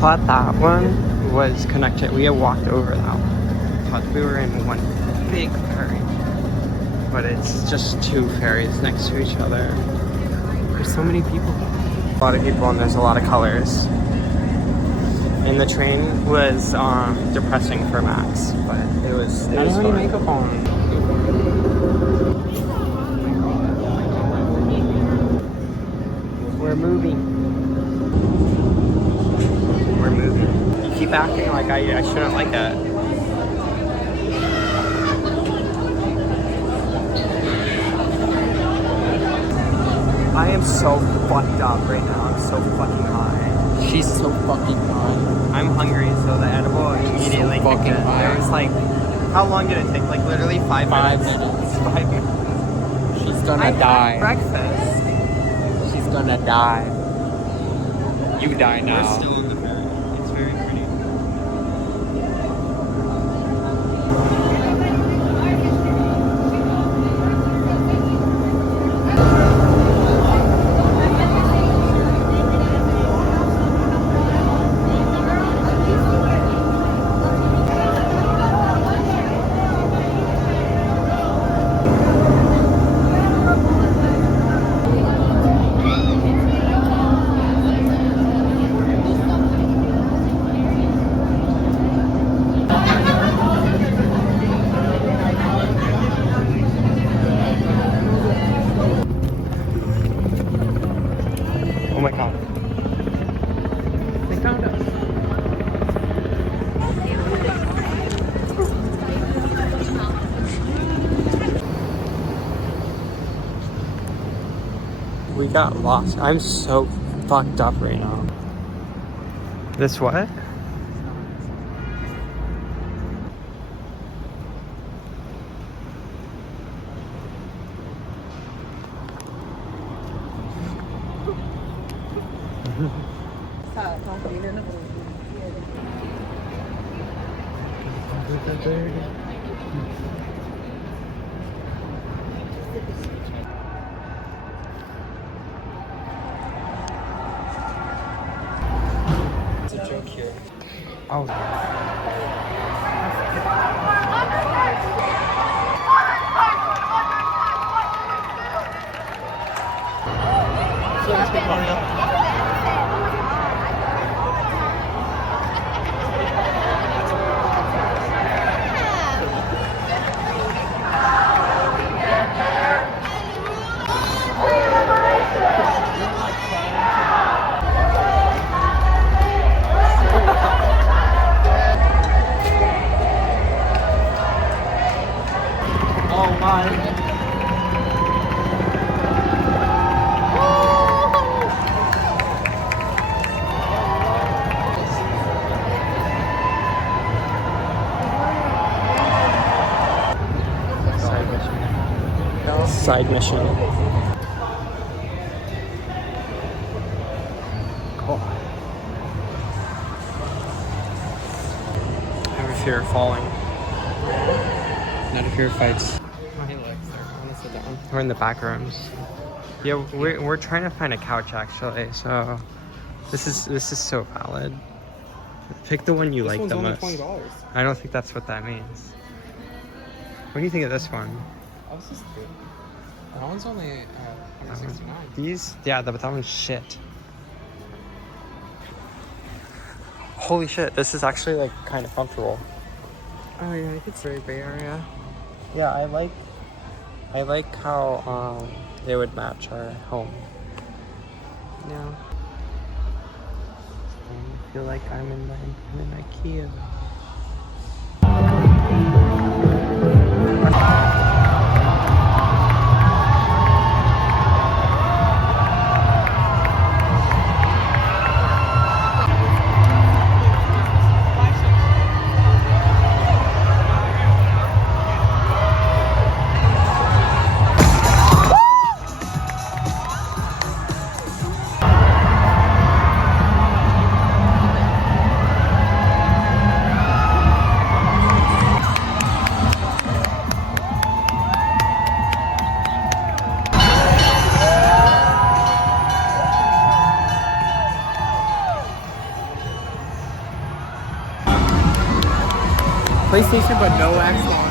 thought that one was connected. We had walked over that one. Thought we were in one big ferry. But it's just two ferries next to each other. There's so many people. A lot of people and there's a lot of colors. And the train was depressing for Max, but it was fun. Makeup on. We're moving. We're moving. You keep acting like I shouldn't like that. I am so fucked up right now. I'm so fucking high. She's so fucking high. I'm hungry, so the edible immediately kicked in. It was like, how long did it take? Like literally 5 minutes. 5 minutes. 5 minutes. She's gonna die. Breakfast. She's gonna die. You die now. We're still in the ferry. It's very pretty. Oh my god. They found us. We got lost. I'm so fucked up right now. This what? It's a drink here. Oh. Oh my. Side mission. Cool. I have a fear of falling. Not a fear of fights. My legs are honestly down. We're in the back rooms. Yeah, we're trying to find a couch actually, so this is so valid. Pick the one you like the most. $20. I don't think that's what that means. What do you think of this one? Oh, this is good. That one's only $169. These, yeah, but that one's shit. Holy shit, this is actually like kind of comfortable. Oh yeah, I think it's very Bay Area. Yeah, I like how they would match our home. Yeah. I feel like I'm in Ikea. station, but no excellent.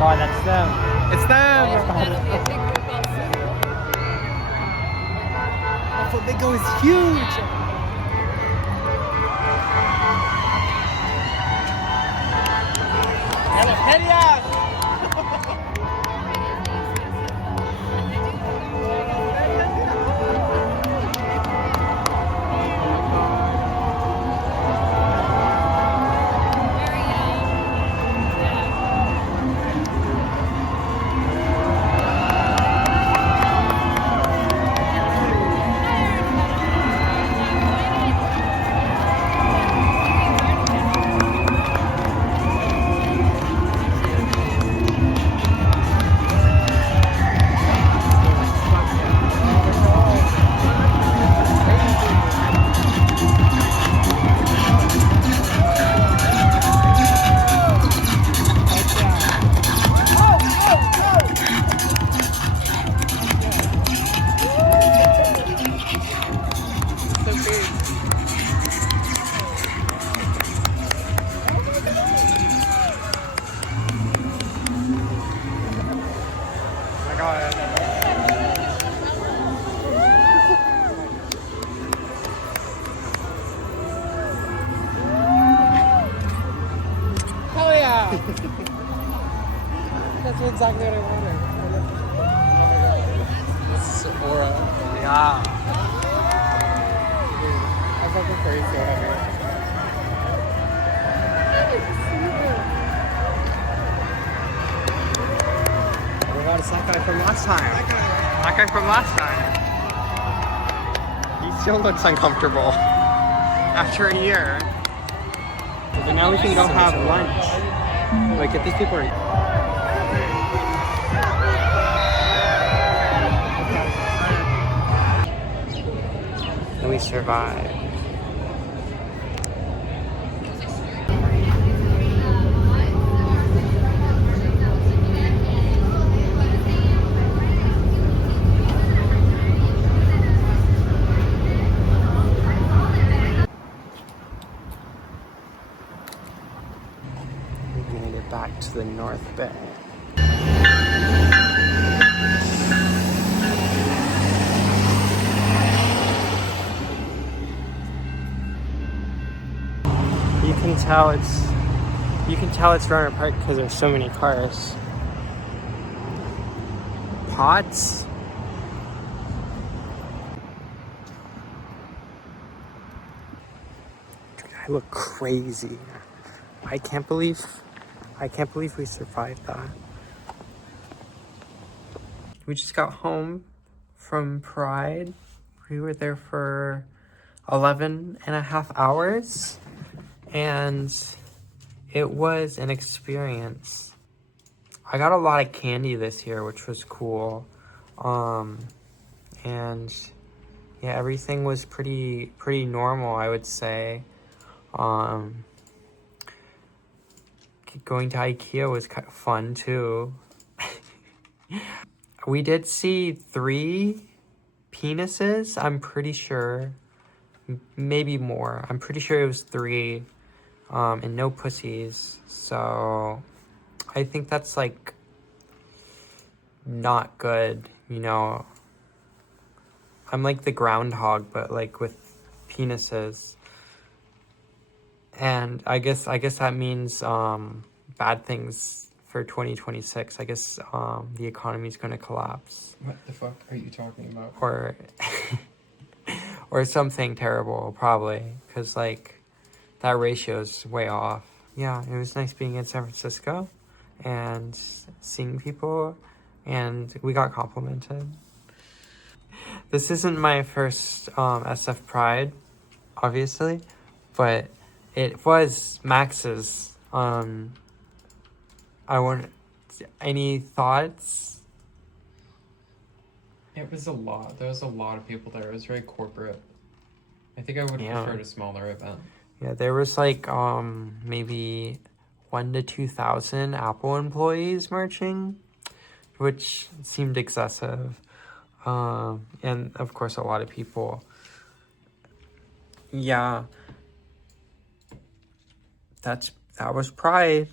God, that's them. It's them! Buffalo Big O is huge! That's exactly what I wanted. This is Aura. Yeah. I fucking furry so heavy. Oh my god, it's that guy from last time. That guy from last time. He still looks uncomfortable after a year. But now we can go have lunch. Like, if these people are... And we survived. bit. You can tell it's Rohnert Park because there's so many cars. Pots? I look crazy. I can't believe we survived that. We just got home from Pride. We were there for 11 and a half hours, and it was an experience. I got a lot of candy this year, which was cool. And yeah, everything was pretty normal, I would say. Going to Ikea was kind of fun too. We did see 3 penises, I'm pretty sure. Maybe more. I'm pretty sure it was 3. And no pussies. So I think that's like not good, you know. I'm like the groundhog, but like with penises. And I guess that means bad things for 2026. I guess the economy's gonna collapse. What the fuck are you talking about? Or or something terrible, probably, because like that ratio's way off. Yeah, it was nice being in San Francisco and seeing people, and we got complimented. This isn't my first SF Pride, obviously, but it was Max's. Any thoughts? It was a lot. There was a lot of people there. It was very corporate. I think I would have preferred a smaller event. Yeah, there was like maybe 1,000 to 2,000 Apple employees marching, which seemed excessive. And of course a lot of people. Yeah. That was Pride.